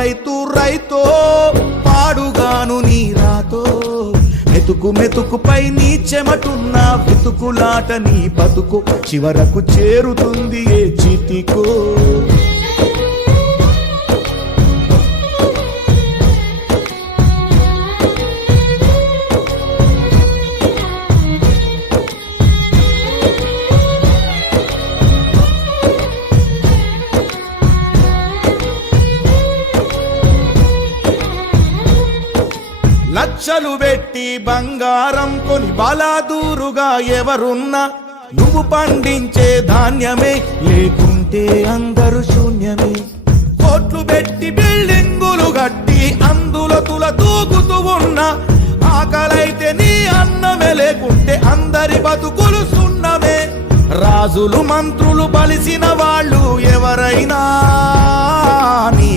రైతు రైతో పాడుగాను నీ రాతో మెతుకు మెతుకుపై నీ చెమటున్న వెతుకులాట నీ బతుకు చివరకు చేరుతుంది ఏ చితికో. లక్షలు పెట్టి బంగారం కొని బలాదూరుగా ఎవరున్నా నువ్వు పండించే ధాన్యమే లేకుంటే అందరూ శూన్యమే. కోట్లు పెట్టి బిల్డింగులు కట్టి అందులో తుల తూగుతూ ఉన్నా ఆకలైతే నీ అన్నమే లేకుంటే అందరి బతుకులు సున్నమే. రాజులు మంత్రులు బలిసిన వాళ్ళు ఎవరైనా నీ